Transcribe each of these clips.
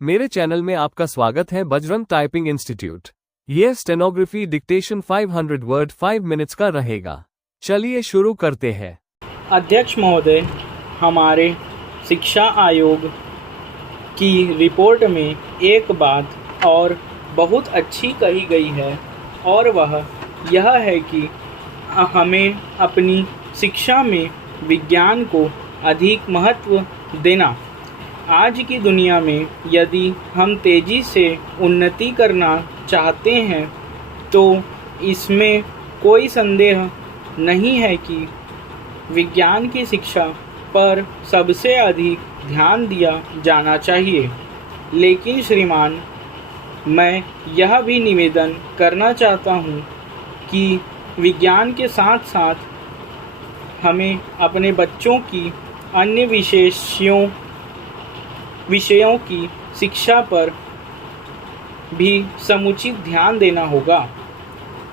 मेरे चैनल में आपका स्वागत है बजरंग टाइपिंग इंस्टीट्यूट। यह स्टेनोग्राफी डिक्टेशन 500 वर्ड 5 मिनट्स का रहेगा। चलिए शुरू करते हैं। अध्यक्ष महोदय, हमारे शिक्षा आयोग की रिपोर्ट में एक बात और बहुत अच्छी कही गई है और वह यह है कि हमें अपनी शिक्षा में विज्ञान को अधिक महत्व देना। आज की दुनिया में यदि हम तेज़ी से उन्नति करना चाहते हैं तो इसमें कोई संदेह नहीं है कि विज्ञान की शिक्षा पर सबसे अधिक ध्यान दिया जाना चाहिए। लेकिन श्रीमान, मैं यह भी निवेदन करना चाहता हूँ कि विज्ञान के साथ साथ हमें अपने बच्चों की अन्य विषयों की शिक्षा पर भी समुचित ध्यान देना होगा।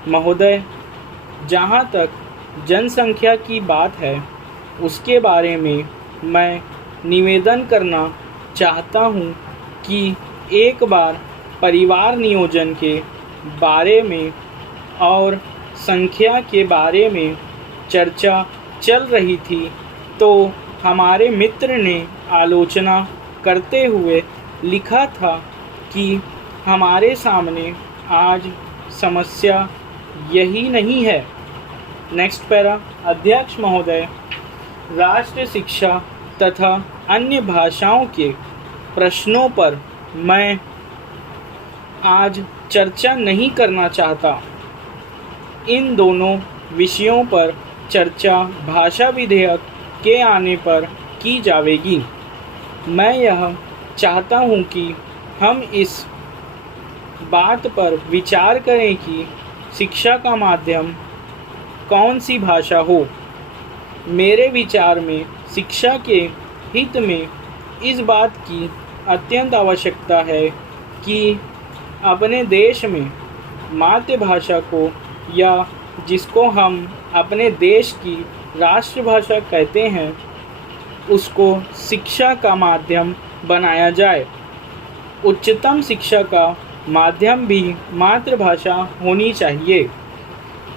महोदय, जहाँ तक जनसंख्या की बात है उसके बारे में मैं निवेदन करना चाहता हूँ कि एक बार परिवार नियोजन के बारे में और संख्या के बारे में चर्चा चल रही थी तो हमारे मित्र ने आलोचना करते हुए लिखा था कि हमारे सामने आज समस्या यही नहीं है। Next para. अध्यक्ष महोदय, राष्ट्र शिक्षा तथा अन्य भाषाओं के प्रश्नों पर मैं आज चर्चा नहीं करना चाहता। इन दोनों विषयों पर चर्चा भाषा विधेयक के आने पर की जाएगी। मैं यह चाहता हूँ कि हम इस बात पर विचार करें कि शिक्षा का माध्यम कौन सी भाषा हो। मेरे विचार में शिक्षा के हित में इस बात की अत्यंत आवश्यकता है कि अपने देश में मातृभाषा को, या जिसको हम अपने देश की राष्ट्रभाषा कहते हैं, उसको शिक्षा का माध्यम बनाया जाए। उच्चतम शिक्षा का माध्यम भी मातृभाषा होनी चाहिए।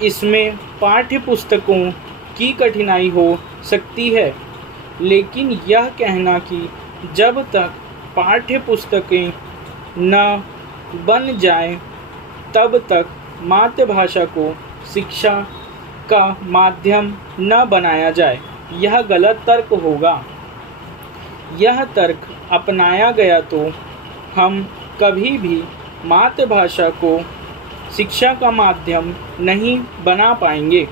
इसमें पाठ्य पुस्तकों की कठिनाई हो सकती है, लेकिन यह कहना कि जब तक पाठ्य पुस्तकें न बन जाएं, तब तक मातृभाषा को शिक्षा का माध्यम न बनाया जाए, यह गलत तर्क होगा। यह तर्क अपनाया गया तो हम कभी भी मातृभाषा को शिक्षा का माध्यम नहीं बना पाएंगे।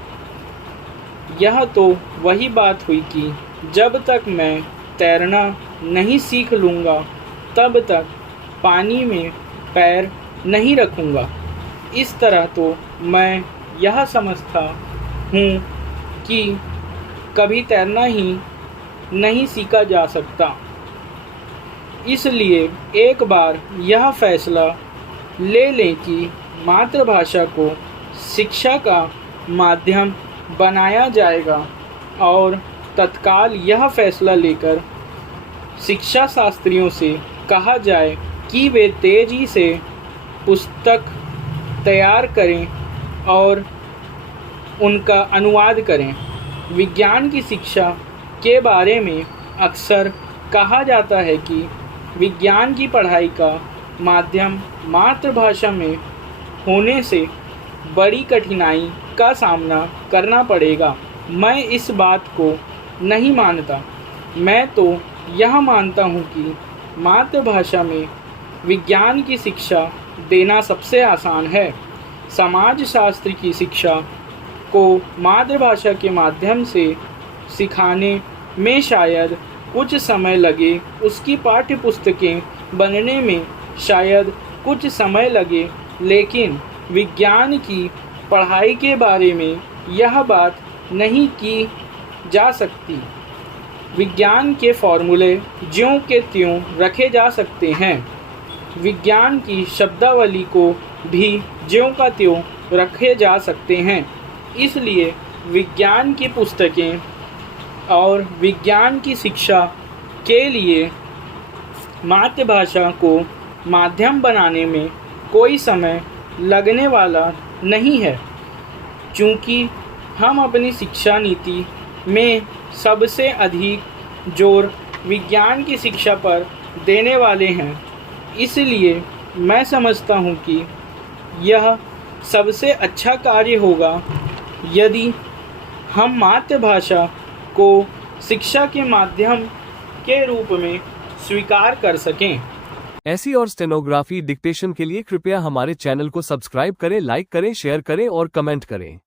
यह तो वही बात हुई कि जब तक मैं तैरना नहीं सीख लूँगा तब तक पानी में पैर नहीं रखूँगा। इस तरह तो मैं यह समझता हूँ कि कभी तैरना ही नहीं सीखा जा सकता। इसलिए एक बार यह फैसला ले लें कि मातृभाषा को शिक्षा का माध्यम बनाया जाएगा और तत्काल यह फैसला लेकर शिक्षा शास्त्रियों से कहा जाए कि वे तेज़ी से पुस्तक तैयार करें और उनका अनुवाद करें। विज्ञान की शिक्षा के बारे में अक्सर कहा जाता है कि विज्ञान की पढ़ाई का माध्यम मातृभाषा में होने से बड़ी कठिनाई का सामना करना पड़ेगा। मैं इस बात को नहीं मानता। मैं तो यह मानता हूँ कि मातृभाषा में विज्ञान की शिक्षा देना सबसे आसान है। समाजशास्त्र की शिक्षा को मातृभाषा के माध्यम से सिखाने में शायद कुछ समय लगे, उसकी पाठ्य पुस्तकें बनने में शायद कुछ समय लगे, लेकिन विज्ञान की पढ़ाई के बारे में यह बात नहीं की जा सकती। विज्ञान के फॉर्मूले ज्यों के त्यों रखे जा सकते हैं। विज्ञान की शब्दावली को भी ज्यों का त्यों रखे जा सकते हैं। इसलिए विज्ञान की पुस्तकें और विज्ञान की शिक्षा के लिए मातृभाषा को माध्यम बनाने में कोई समय लगने वाला नहीं है, चूँकि हम अपनी शिक्षा नीति में सबसे अधिक जोर विज्ञान की शिक्षा पर देने वाले हैं। इसलिए मैं समझता हूँ कि यह सबसे अच्छा कार्य होगा यदि हम मातृभाषा को शिक्षा के माध्यम के रूप में स्वीकार कर सकें। ऐसी और स्टेनोग्राफी डिक्टेशन के लिए कृपया हमारे चैनल को सब्सक्राइब करें, लाइक करें, शेयर करें और कमेंट करें।